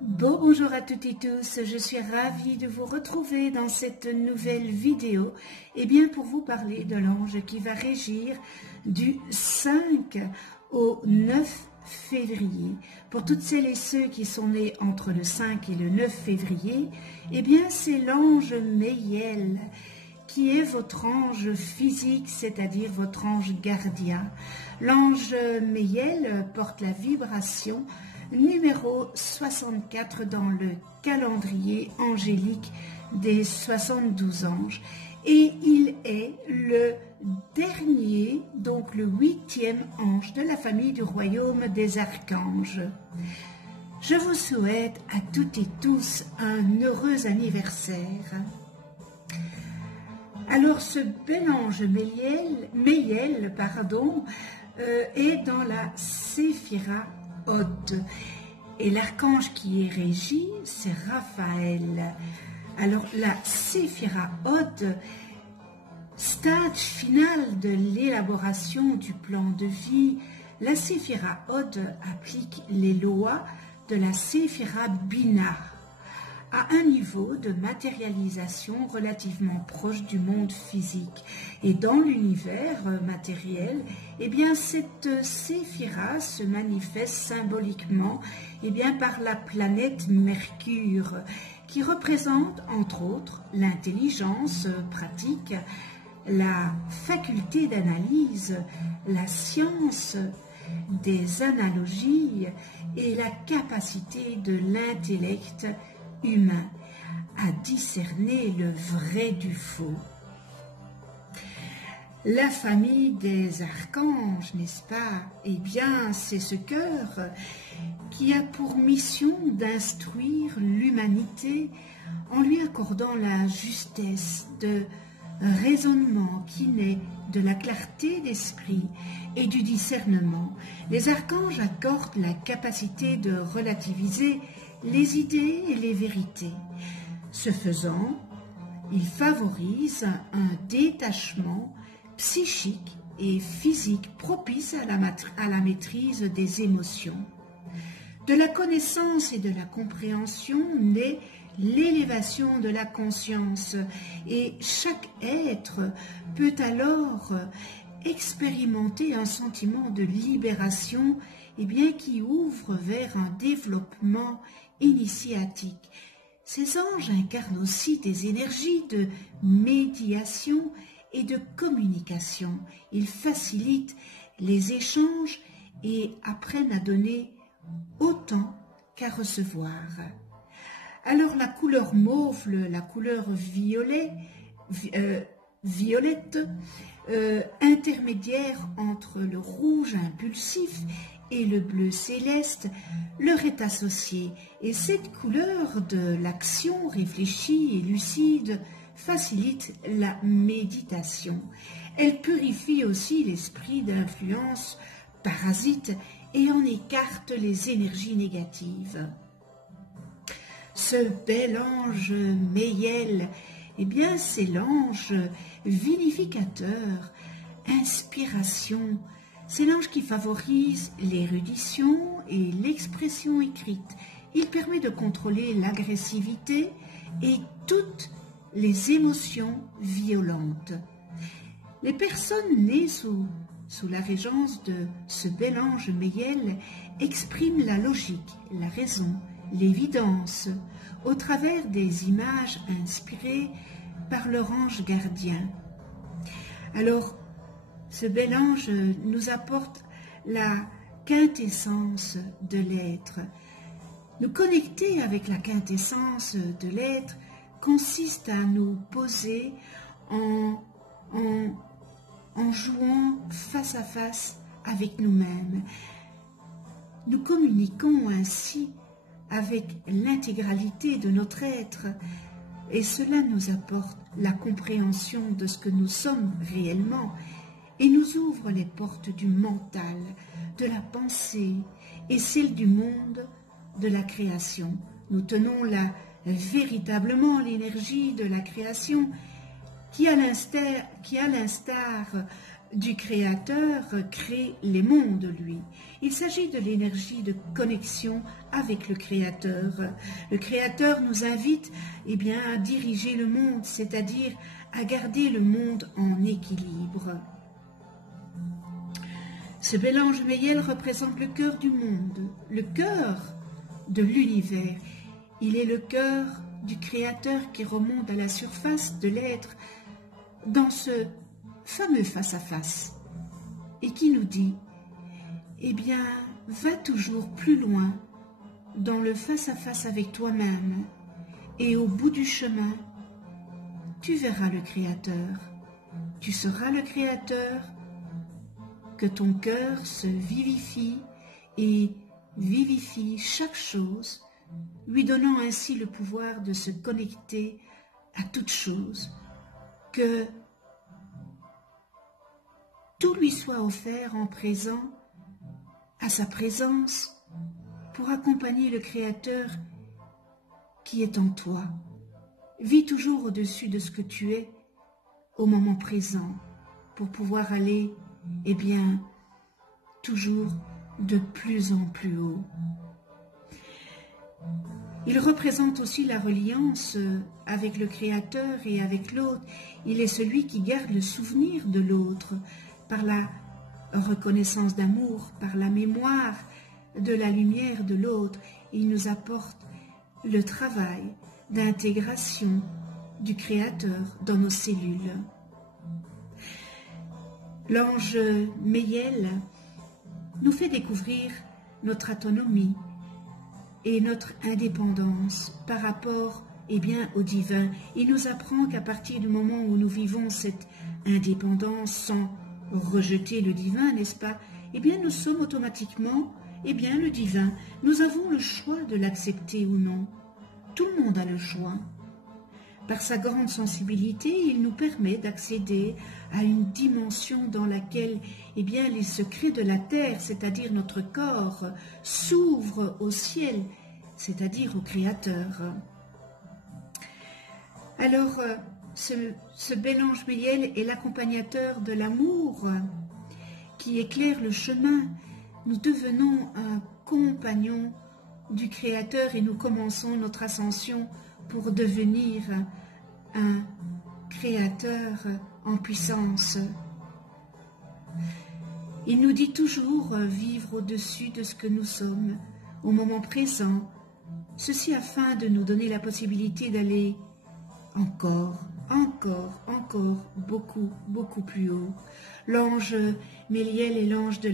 Bonjour à toutes et tous, je suis ravie de vous retrouver dans cette nouvelle vidéo pour vous parler de l'ange qui va régir du 5 au 9 février. Pour toutes celles et ceux qui sont nés entre le 5 et le 9 février, c'est l'ange Meïel qui est votre ange physique, c'est-à-dire votre ange gardien. L'ange Meïel porte la vibration numéro 64 dans le calendrier angélique des 72 anges, et il est le dernier, donc le 8e ange de la famille du royaume des archanges. Je vous souhaite à toutes et tous un heureux anniversaire. Alors ce bel ange Meïel est dans la Séphira Hod, et l'archange qui est régi, c'est Raphaël. Alors la Séphira Hod, stade final de l'élaboration du plan de vie, la Séphira Hod applique les lois de la Séphira Bina à un niveau de matérialisation relativement proche du monde physique. Et dans l'univers matériel, cette séphira se manifeste symboliquement par la planète Mercure, qui représente entre autres l'intelligence pratique, la faculté d'analyse, la science des analogies et la capacité de l'intellect humain à discerner le vrai du faux. La famille des archanges, n'est-ce pas? C'est ce cœur qui a pour mission d'instruire l'humanité en lui accordant la justesse de raisonnement qui naît de la clarté d'esprit et du discernement. Les archanges accordent la capacité de relativiser les idées et les vérités. Ce faisant, ils favorisent un détachement psychique et physique propice à la maîtrise des émotions. De la connaissance et de la compréhension naît l'élévation de la conscience, et chaque être peut alors expérimenter un sentiment de libération qui ouvre vers un développement initiatique. Ces anges incarnent aussi des énergies de médiation et de communication. Ils facilitent les échanges et apprennent à donner autant qu'à recevoir. Alors la couleur mauve, la couleur violette, intermédiaire entre le rouge impulsif et le bleu céleste, leur est associée, et cette couleur de l'action réfléchie et lucide facilite la méditation. Elle purifie aussi l'esprit d'influence parasite et en écarte les énergies négatives. Ce bel ange Meïel, c'est l'ange vinificateur, inspiration. C'est l'ange qui favorise l'érudition et l'expression écrite. Il permet de contrôler l'agressivité et toutes les émotions violentes. Les personnes nées sous la régence de ce bel ange Meïel expriment la logique, la raison, l'évidence, au travers des images inspirées par leur ange gardien. Alors, ce bel ange nous apporte la quintessence de l'être. Nous connecter avec la quintessence de l'être consiste à nous poser en jouant face à face avec nous-mêmes. Nous communiquons ainsi avec l'intégralité de notre être, et cela nous apporte la compréhension de ce que nous sommes réellement et nous ouvre les portes du mental, de la pensée et celles du monde de la création. Nous tenons là véritablement l'énergie de la création qui, à l'instar du Créateur crée les mondes, lui. Il s'agit de l'énergie de connexion avec le Créateur. Le Créateur nous invite à diriger le monde, c'est-à-dire à garder le monde en équilibre. Ce mélange Meyel représente le cœur du monde, le cœur de l'univers. Il est le cœur du Créateur qui remonte à la surface de l'être dans ce fameux face-à-face et qui nous dit, va toujours plus loin dans le face-à-face avec toi-même et au bout du chemin, tu verras le Créateur. Tu seras le Créateur, que ton cœur se vivifie et vivifie chaque chose, lui donnant ainsi le pouvoir de se connecter à toute chose, que tout lui soit offert en présent, à sa présence, pour accompagner le Créateur qui est en toi. Vis toujours au-dessus de ce que tu es au moment présent, pour pouvoir aller, toujours de plus en plus haut. Il représente aussi la reliance avec le Créateur et avec l'autre. Il est celui qui garde le souvenir de l'autre par la reconnaissance d'amour, par la mémoire de la lumière de l'autre. Il nous apporte le travail d'intégration du Créateur dans nos cellules. L'ange Meyel nous fait découvrir notre autonomie et notre indépendance par rapport au divin. Il nous apprend qu'à partir du moment où nous vivons cette indépendance sans rejeter le divin, n'est-ce pas? Nous sommes automatiquement le divin. Nous avons le choix de l'accepter ou non. Tout le monde a le choix. Par sa grande sensibilité, il nous permet d'accéder à une dimension dans laquelle les secrets de la terre, c'est-à-dire notre corps, s'ouvrent au ciel, c'est-à-dire au Créateur. Alors, ce bel ange Meyel est l'accompagnateur de l'amour qui éclaire le chemin. Nous devenons un compagnon du Créateur et nous commençons notre ascension pour devenir un Créateur en puissance. Il nous dit toujours vivre au-dessus de ce que nous sommes, au moment présent, ceci afin de nous donner la possibilité d'aller encore beaucoup plus haut. L'ange Meyel est l'ange de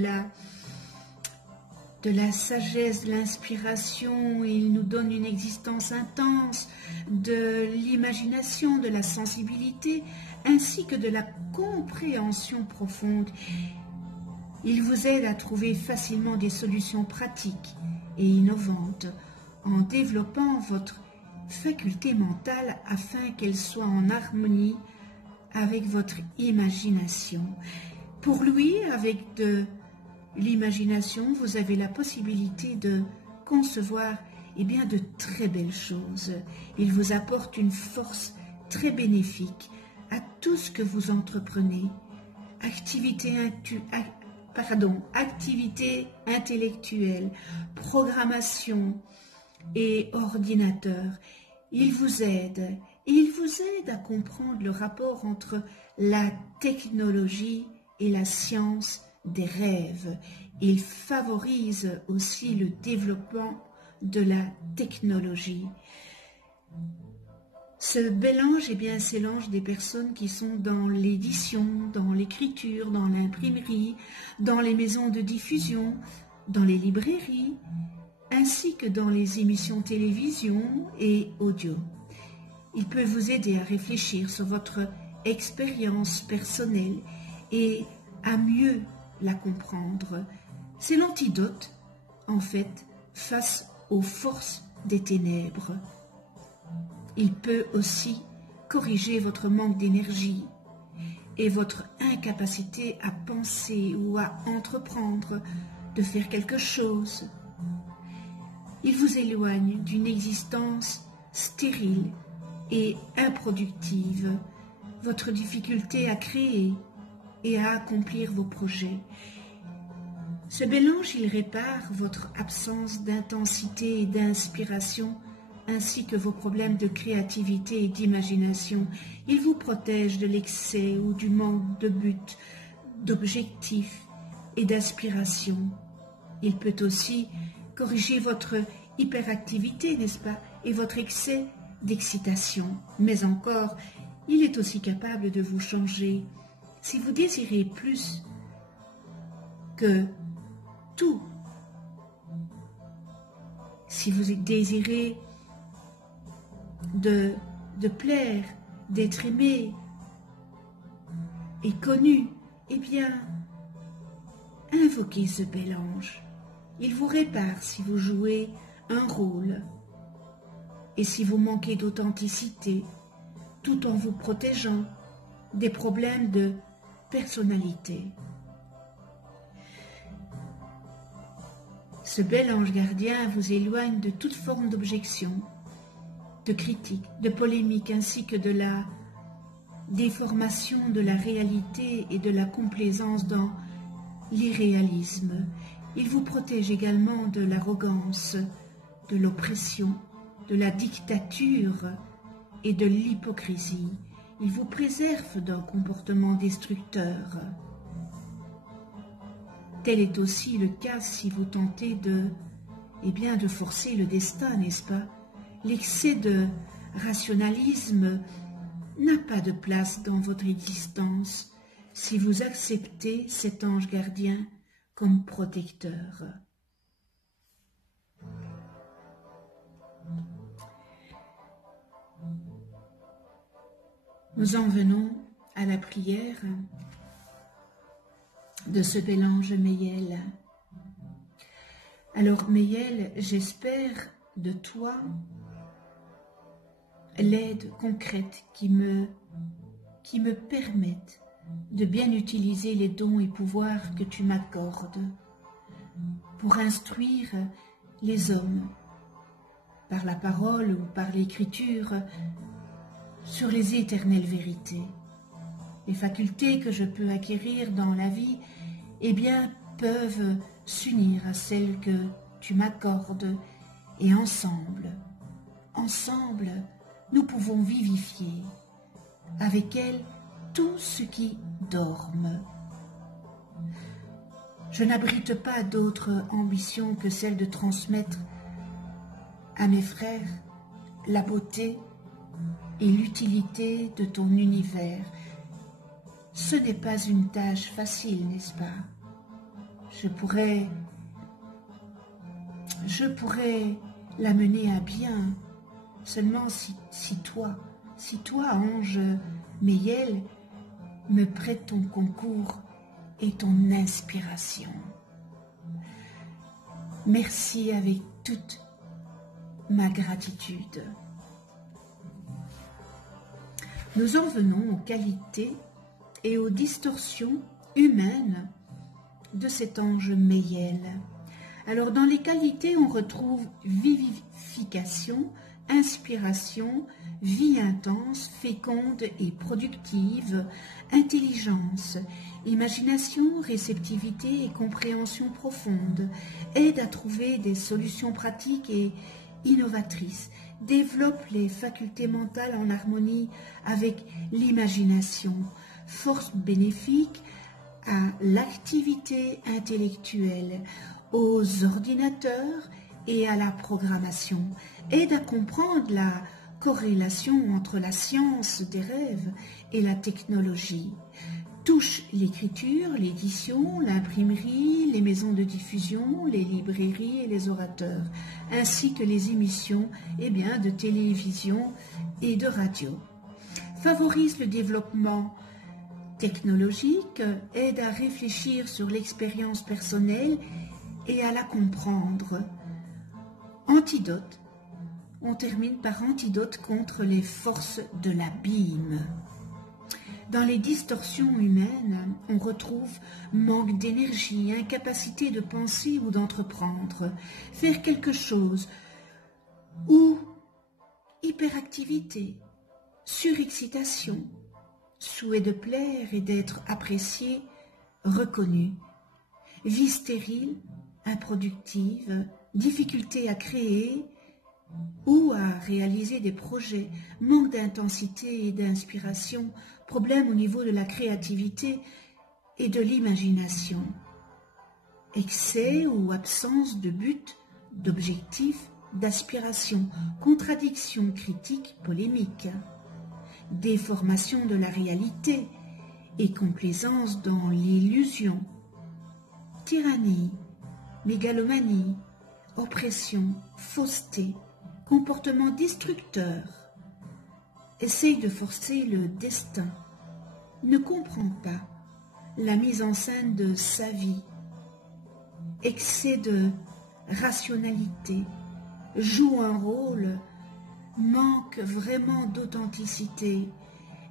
la sagesse, de l'inspiration. Il nous donne une existence intense, de l'imagination, de la sensibilité, ainsi que de la compréhension profonde. Il vous aide à trouver facilement des solutions pratiques et innovantes en développant votre faculté mentale afin qu'elle soit en harmonie avec votre imagination. Pour lui, avec de l'imagination, vous avez la possibilité de concevoir de très belles choses. Il vous apporte une force très bénéfique à tout ce que vous entreprenez. Activité intellectuelle, programmation et ordinateur. Il vous aide à comprendre le rapport entre la technologie et la science des rêves. Il favorise aussi le développement de la technologie. Ce bel ange, c'est l'ange des personnes qui sont dans l'édition, dans l'écriture, dans l'imprimerie, dans les maisons de diffusion, dans les librairies, ainsi que dans les émissions télévision et audio. Il peut vous aider à réfléchir sur votre expérience personnelle et à mieux la comprendre. C'est l'antidote, en fait, face aux forces des ténèbres. Il peut aussi corriger votre manque d'énergie et votre incapacité à penser ou à entreprendre, de faire quelque chose. Il vous éloigne d'une existence stérile et improductive, votre difficulté à créer, et à accomplir vos projets. Ce bel ange, il répare votre absence d'intensité et d'inspiration, ainsi que vos problèmes de créativité et d'imagination. Il vous protège de l'excès ou du manque de but, d'objectifs et d'aspiration. Il peut aussi corriger votre hyperactivité, n'est-ce pas, et votre excès d'excitation. Mais encore, il est aussi capable de vous changer. Si vous désirez plus que tout, si vous désirez de plaire, d'être aimé et connu, eh bien, invoquez ce bel ange. Il vous répare si vous jouez un rôle et si vous manquez d'authenticité, tout en vous protégeant des problèmes de personnalité. Ce bel ange gardien vous éloigne de toute forme d'objection, de critique, de polémique, ainsi que de la déformation de la réalité et de la complaisance dans l'irréalisme. Il vous protège également de l'arrogance, de l'oppression, de la dictature et de l'hypocrisie. Il vous préserve d'un comportement destructeur. Tel est aussi le cas si vous tentez de forcer le destin, n'est-ce pas? L'excès de rationalisme n'a pas de place dans votre existence si vous acceptez cet ange gardien comme protecteur. Nous en venons à la prière de ce bel ange Meïel. Alors Meïel, j'espère de toi l'aide concrète qui me permette de bien utiliser les dons et pouvoirs que tu m'accordes pour instruire les hommes par la parole ou par l'écriture sur les éternelles vérités. Les facultés que je peux acquérir dans la vie, eh bien, peuvent s'unir à celles que tu m'accordes et ensemble, nous pouvons vivifier avec elles tout ce qui dorme. Je n'abrite pas d'autre ambition que celle de transmettre à mes frères la beauté et l'utilité de ton univers. Ce n'est pas une tâche facile, n'est-ce pas? Je pourrais la mener à bien seulement si toi, ange Meïel, me prête ton concours et ton inspiration. Merci avec toute ma gratitude. Nous en venons aux qualités et aux distorsions humaines de cet ange Meïel. Alors, dans les qualités, on retrouve vivification, inspiration, vie intense, féconde et productive, intelligence, imagination, réceptivité et compréhension profonde, aide à trouver des solutions pratiques et innovatrices, développe les facultés mentales en harmonie avec l'imagination, force bénéfique à l'activité intellectuelle, aux ordinateurs et à la programmation, aide à comprendre la corrélation entre la science des rêves et la technologie, touche l'écriture, l'édition, l'imprimerie, les maisons de diffusion, les librairies et les orateurs, ainsi que les émissions de télévision et de radio. Favorise le développement technologique, aide à réfléchir sur l'expérience personnelle et à la comprendre. Antidote. On termine par antidote contre les forces de l'abîme. Dans les distorsions humaines, on retrouve manque d'énergie, incapacité de penser ou d'entreprendre, faire quelque chose, ou hyperactivité, surexcitation, souhait de plaire et d'être apprécié, reconnu, vie stérile, improductive, difficulté à créer ou à réaliser des projets, manque d'intensité et d'inspiration, problème au niveau de la créativité et de l'imagination, excès ou absence de but, d'objectif, d'aspiration, contradiction critique, polémique, déformation de la réalité et complaisance dans l'illusion, tyrannie, mégalomanie, oppression, fausseté, comportement destructeur, essaye de forcer le destin, ne comprend pas la mise en scène de sa vie, excès de rationalité, joue un rôle, manque vraiment d'authenticité,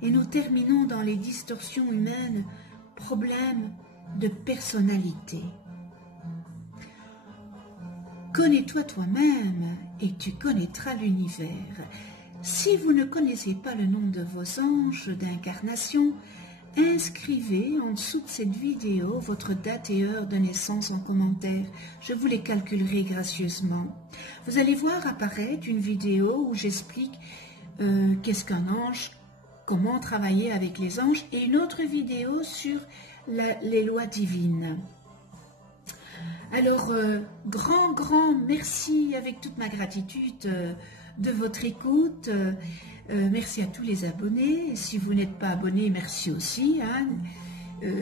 et nous terminons dans les distorsions humaines, problème de personnalité. Connais-toi toi-même et tu connaîtras l'univers. Si vous ne connaissez pas le nom de vos anges d'incarnation, inscrivez en dessous de cette vidéo votre date et heure de naissance en commentaire. Je vous les calculerai gracieusement. Vous allez voir apparaître une vidéo où j'explique qu'est-ce qu'un ange, comment travailler avec les anges, et une autre vidéo sur les lois divines. Alors, grand merci avec toute ma gratitude de votre écoute. Merci à tous les abonnés. Si vous n'êtes pas abonné, merci aussi. Hein.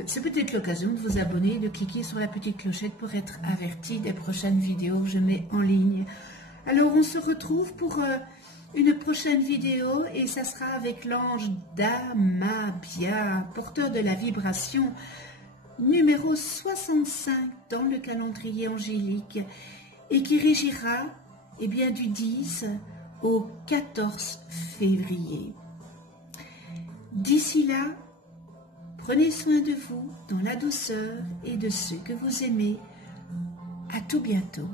C'est peut-être l'occasion de vous abonner, de cliquer sur la petite clochette pour être averti des prochaines vidéos que je mets en ligne. Alors, on se retrouve pour une prochaine vidéo et ça sera avec l'ange Damabia, porteur de la vibration, numéro 65 dans le calendrier angélique et qui régira du 10 au 14 février. D'ici là, prenez soin de vous dans la douceur et de ceux que vous aimez. À tout bientôt.